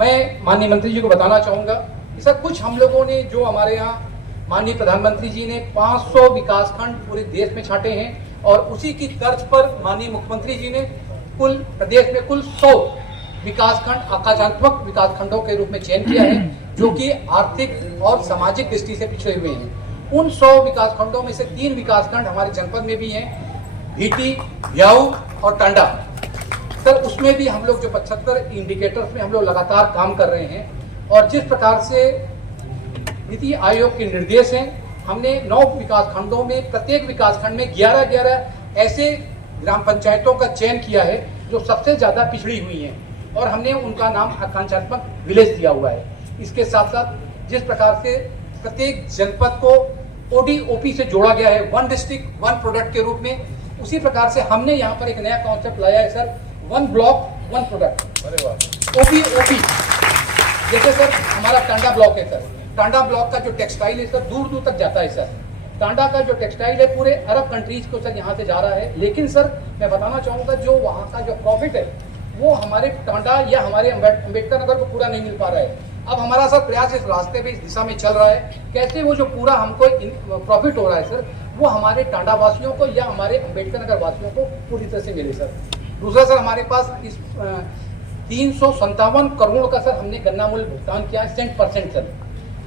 मैं माननीय मंत्री जी को बताना चाहूँगा कि सर कुछ हम लोगों ने जो हमारे यहाँ माननीय प्रधानमंत्री जी ने 500 विकासखंड पूरे देश में छांटे हैं और उसी की तर्ज पर माननीय मुख्यमंत्री जी ने कुल प्रदेश में कुल 100 विकासखंड आकांक्षात्मक विकासखंडों के रूप में चयन किया है, जो कि आर्थिक और सामाजिक दृष्टि से पिछड़े हुए हैं। उन 100 विकासखंडों में से 3 विकासखंड हमारे जनपद में भी हैं, भीटी, ब्याऊ और टांडा। सर उसमें भी हम लोग जो 75 इंडिकेटर्स में हम लोग लगातार काम कर रहे हैं और जिस प्रकार से नीति आयोग के निर्देश हैं, हमने 9 विकासखंडों में प्रत्येक विकासखंड में 11 ऐसे ग्राम पंचायतों का चयन किया है जो सबसे ज्यादा पिछड़ी हुई हैं और हमने उनका नाम आकांक्षात्मक विलेज दिया हुआ है। इसके साथ साथ जिस प्रकार से प्रत्येक जनपद को ODOP से जोड़ा गया है, 1 डिस्ट्रिक्ट 1 प्रोडक्ट के रूप में, उसी प्रकार से हमने यहाँ पर एक नया कॉन्सेप्ट लाया है सर, 1 ब्लॉक 1 प्रोडक्ट। अरे वाह। OBOP जैसे सर हमारा टांडा ब्लॉक है सर, टांडा ब्लॉक का जो टेक्सटाइल है सर दूर दूर तक जाता है सर। टांडा का जो टेक्सटाइल है पूरे अरब कंट्रीज को सर यहाँ से जा रहा है, लेकिन सर मैं बताना चाहूँगा जो वहाँ का जो प्रॉफिट है वो हमारे टांडा या हमारे अम्बेडकर नगर को पूरा नहीं मिल पा रहा है। अब हमारा सर प्रयास इस रास्ते पे इस दिशा में चल रहा है, कैसे वो जो पूरा हमको प्रॉफिट हो रहा है सर वो हमारे टांडा वासियों को या हमारे अम्बेडकर नगर वासियों को पूरी तरह से मिले सर। दूसरा सर हमारे पास इस 357 करोड़ का सर हमने गन्ना मूल्य भुगतान किया है 100% सर।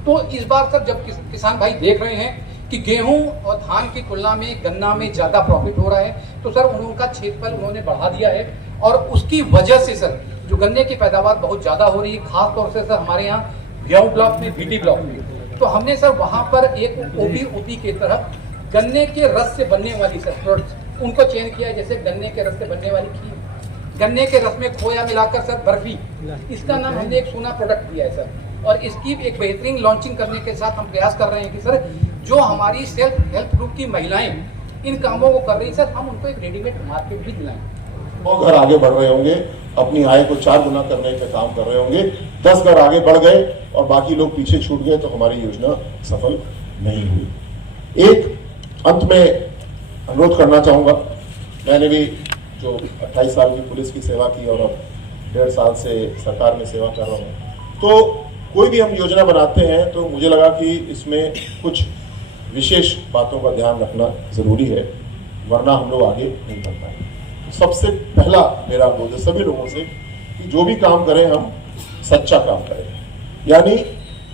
तो इस बार सर जब किसान भाई देख रहे हैं कि गेहूं और धान की तुलना में गन्ना में ज्यादा प्रॉफिट हो रहा है, तो सर उनका क्षेत्रफल उन्होंने बढ़ा दिया है और उसकी वजह से सर जो गन्ने की पैदावार बहुत ज्यादा हो रही है, खास तौर से सर हमारे यहाँ ब्याऊ ब्लॉक में, भीटी ब्लॉक में, तो हमने सर वहां पर एक OBOP के तहत गन्ने के रस से बनने वाली सर प्रोडक्ट्स उनको चयन किया है। जैसे गन्ने के रस से बनने वाली खीर, गन्ने के रस में खोया मिलाकर सर बर्फी, इसका नाम हमने एक सोना प्रोडक्ट दिया है सर। और इसकी एक बेहतरीन लॉन्चिंग करने के साथ हम प्रयास कर रहे हैं कि सर जो हमारी सेल्फ हेल्प ग्रुप की महिलाएं इन कामों को कर रही सर, हम उनको एक रेडीमेड मार्केट भी दिलाएं। वो घर आगे बढ़ रहे होंगे, अपनी आय को 4 गुना करने का काम कर रहे होंगे, 10 घर आगे बढ़ गए और बाकी लोग पीछे छूट गए तो हमारी योजना सफल नहीं हुई। एक अंत में अनुरोध करना चाहूंगा, मैंने भी जो 28 साल की पुलिस की सेवा की और अब 1.5 साल से सरकार में सेवा कर रहा हूँ, तो कोई भी हम योजना बनाते हैं तो मुझे लगा कि इसमें कुछ विशेष बातों का ध्यान रखना जरूरी है, वरना हम लोग आगे नहीं बढ़ पाएंगे। सबसे पहला मेरा अनुरोध है सभी लोगों से कि जो भी काम करें हम सच्चा काम करें। यानी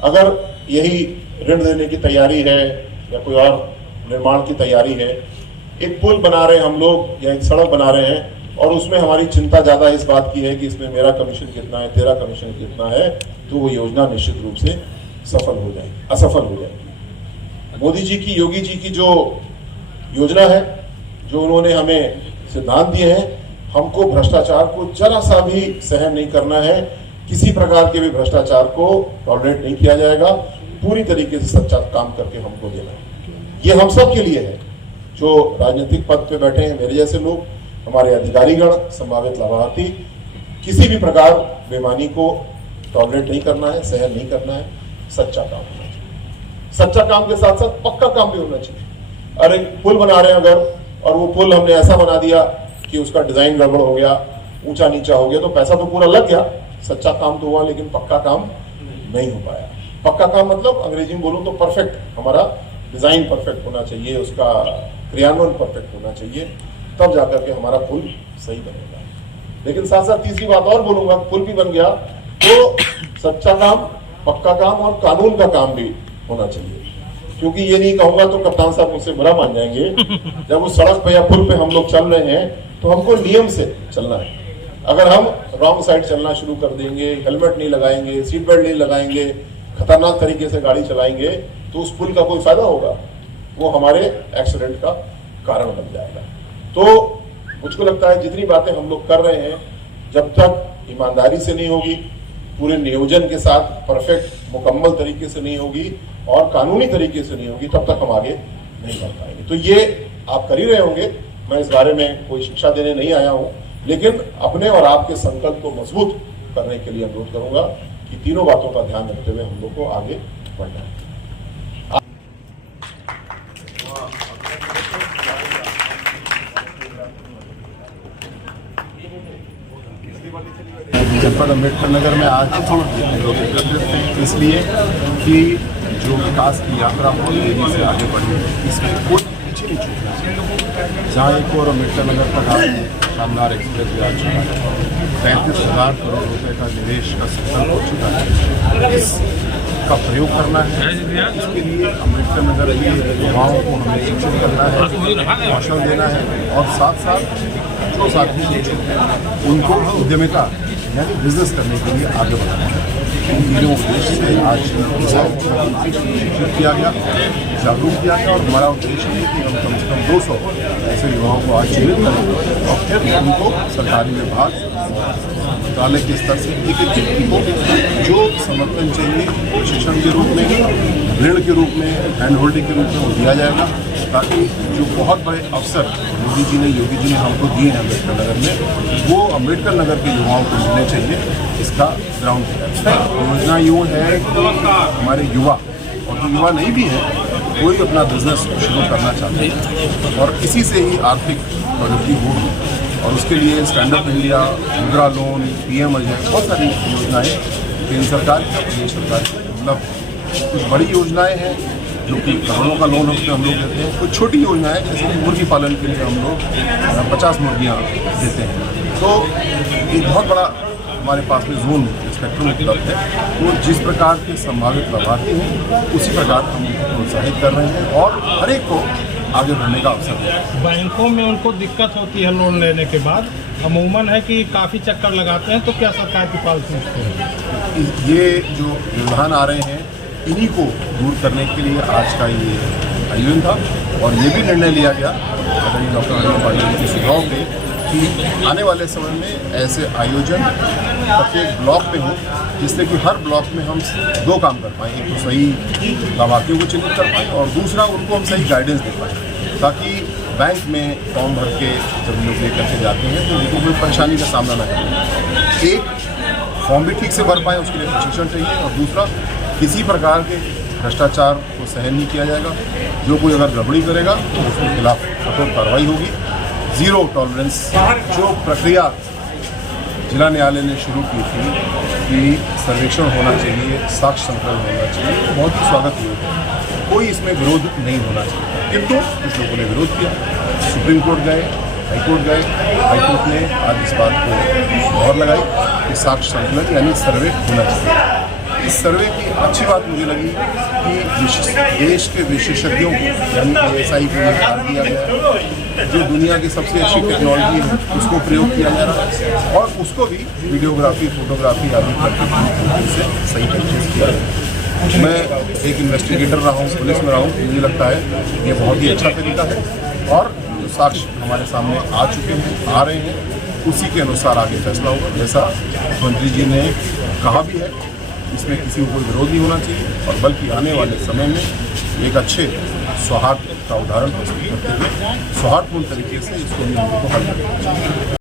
अगर यही ऋण देने की तैयारी है या कोई और निर्माण की तैयारी है, एक पुल बना रहे हैं हम लोग या एक सड़क बना रहे हैं और उसमें हमारी चिंता ज्यादा इस बात की है कि इसमें मेरा कमीशन कितना है, तेरा कमीशन कितना है, तो वो योजना निश्चित रूप से असफल हो जाएगी। मोदी जी की, योगी जी की जो योजना है, जो उन्होंने हमें सिद्धांत दिए हैं, हमको भ्रष्टाचार को जरा सा भी सहन नहीं करना है, किसी प्रकार के भी भ्रष्टाचार को टॉलरेट नहीं किया जाएगा, पूरी तरीके से सच्चा काम करके हमको देना है। ये हम सब के लिए है, जो राजनीतिक पद पे बैठे हैं, मेरे जैसे लोग, हमारे अधिकारीगण, संभावित लाभार्थी, किसी भी प्रकार बेईमानी को टॉलरेट नहीं करना है, सहन नहीं करना है, सच्चा काम होना चाहिए। सच्चा काम के साथ साथ पक्का काम भी होना चाहिए। अरे पुल बना रहे हैं अगर, और वो पुल हमने ऐसा बना दिया कि उसका डिजाइन गड़बड़ हो गया, ऊंचा नीचा हो गया, तो पैसा तो पूरा लग गया, सच्चा काम तो हुआ लेकिन पक्का काम नहीं हो पाया। पक्का काम मतलब अंग्रेजी में बोलूं तो परफेक्ट, हमारा डिजाइन परफेक्ट होना चाहिए, उसका क्रियान्वयन परफेक्ट होना चाहिए, तब जाकर के हमारा पुल सही बनेगा। लेकिन साथ साथ तीसरी बात और बोलूंगा, पुल भी बन गया तो सच्चा काम, पक्का काम और कानून का काम भी होना चाहिए। क्योंकि ये नहीं कहूंगा तो कप्तान साहब मुझसे बुरा मान जाएंगे, जब उस सड़क पे या पुल पे हम लोग चल रहे हैं तो हमको नियम से चलना है। अगर हम रॉन्ग साइड चलना शुरू कर देंगे, हेलमेट नहीं लगाएंगे, सीट बेल्ट नहीं लगाएंगे, खतरनाक तरीके से गाड़ी चलाएंगे, तो उस पुल का कोई फायदा होगा? वो हमारे एक्सीडेंट का कारण बन जाएगा। तो मुझको लगता है जितनी बातें हम लोग कर रहे हैं, जब तक ईमानदारी से नहीं होगी, पूरे नियोजन के साथ परफेक्ट मुकम्मल तरीके से नहीं होगी और कानूनी तरीके से नहीं होगी, तब तक हम आगे नहीं बढ़ पाएंगे। तो ये आप कर ही रहे होंगे, मैं इस बारे में कोई शिक्षा देने नहीं आया हूं, लेकिन अपने और आपके संकल्प को मजबूत करने के लिए अनुरोध करूंगा कि तीनों बातों का ध्यान रखते हुए हम लोग को आगे बढ़ना है। जनपद अम्बेडकर नगर में आज लोग एकत्रित हैं इसलिए कि जो विकास की यात्रा बहुत तेजी से आगे बढ़ी है इसमें कोई पीछे नहीं छूटना चाहिए। जहाँ एक और अम्बेडकर नगर तक आज शानदार एक्सप्रेस वे आ चुका है, 35,000 करोड़ रुपए का निवेश का संकल्प हो चुका है, इसका प्रयोग करना है। इसके लिए अम्बेडकर नगर के युवाओं को हमें शिक्षित करना है, कौशल देना है और साथ साथ जो साथी उनको उद्यमिता यानी बिजनेस करने के लिए आगे बढ़ाना है। इन तीनों उद्देश्य से आज शिक्षित किया गया, जागरूक किया गया और हमारा उद्देश्य है कि हम कम से कम 200 ऐसे युवाओं को आज चिन्हित करें और फिर उनको सरकारी विभाग मंत्रालय के स्तर से एक एक व्यक्ति को जो समर्थन चाहिए प्रशिक्षण के रूप में, ऋण के रूप में, हैंड होल्डिंग के रूप में वो दिया जाएगा, ताकि जो बहुत बड़े अवसर योगी जी ने हमको दिए हैं अम्बेडकर नगर में, वो अम्बेडकर नगर के युवाओं को मिलने चाहिए। इसका ग्राउंड योजना यूँ है कि हमारे युवा और जो युवा नहीं भी हैं कोई अपना बिजनेस शुरू करना चाहते हैं और इसी से ही आर्थिक प्रगति होगी और उसके लिए स्टैंड अप इंडिया, मुद्रा लोन, PM अजय, बहुत सारी योजनाएं केंद्र सरकार की, प्रदेश सरकार की, मतलब कुछ बड़ी योजनाएं हैं जो कि करोड़ों का लोन उसमें हम लोग देते हैं, कुछ छोटी योजनाएं जैसे कि मुर्गी पालन के लिए हम लोग 50 मुर्गियाँ देते हैं। तो एक बहुत बड़ा हमारे पास में जोन स्पेक्ट्रम उपलब्ध है, वो जिस प्रकार के संभावित लाभार्थी हैं उसी प्रकार हम उनको प्रोत्साहित कर रहे हैं और हर एक को आगे बढ़ने का अवसर है। बैंकों में उनको दिक्कत होती है लोन लेने के बाद, अमूमन है कि काफ़ी चक्कर लगाते हैं, तो क्या सरकार की पॉलिसी है? ये जो व्यवधान आ रहे हैं इन्हीं को दूर करने के लिए आज का ये आयोजन था और ये भी निर्णय लिया गया आदरणीय डॉक्टर अनिल पाटिल के सुझाव पे कि आने वाले समय में ऐसे आयोजन प्रत्येक ब्लॉक में हो, जिससे कि हर ब्लॉक में हम 2 काम कर पाएँ, एक तो सही लाभार्थियों को चिन्हित कर पाएँ और दूसरा उनको हम सही गाइडेंस दे पाएँ, ताकि बैंक में फॉर्म भर के जब लोग लेकर के जाते हैं तो उनको कोई परेशानी का सामना न करें। एक फॉर्म भी ठीक से भर पाएँ उसके लिए प्रशिक्षण चाहिए और दूसरा किसी प्रकार के भ्रष्टाचार को सहन नहीं किया जाएगा। जो कोई अगर गड़बड़ी करेगा तो उसके खिलाफ कठोर कार्रवाई होगी। ज़ीरो टॉलरेंस जो प्रक्रिया जिला न्यायालय ने शुरू की थी कि सर्वेक्षण होना चाहिए, साक्ष्य संकलन होना चाहिए, बहुत ही स्वागत योग्य है, कोई इसमें विरोध नहीं होना चाहिए, किंतु कुछ लोगों ने विरोध किया। सुप्रीम कोर्ट गए, हाईकोर्ट गए, हाईकोर्ट ने आज इस बात को मोहर लगाई कि साक्ष्य संकलन यानी सर्वे होना चाहिए। इस सर्वे की अच्छी बात मुझे लगी कि देश के विशेषज्ञों को यानी ASI को निर्धार किया गया, जो दुनिया की सबसे अच्छी टेक्नोलॉजी है उसको प्रयोग किया जा रहा है और उसको भी वीडियोग्राफी, फोटोग्राफी आदि करके से सही तरीके से किया है। मैं एक इन्वेस्टिगेटर रहा हूँ, पुलिस में रहा हूँ, मुझे लगता है ये बहुत ही अच्छा तरीका है और जो साक्ष्य हमारे सामने आ चुके हैं, आ रहे हैं, उसी के अनुसार आगे फैसला होगा। जैसा मुख्यमंत्री जी ने कहा भी है, इसमें किसी को कोई विरोध नहीं होना चाहिए और बल्कि आने वाले समय में एक अच्छे सौहार्द का उदाहरण प्रस्तुत करते हुए सौहार्दपूर्ण तरीके से इसको हल करना चाहिए।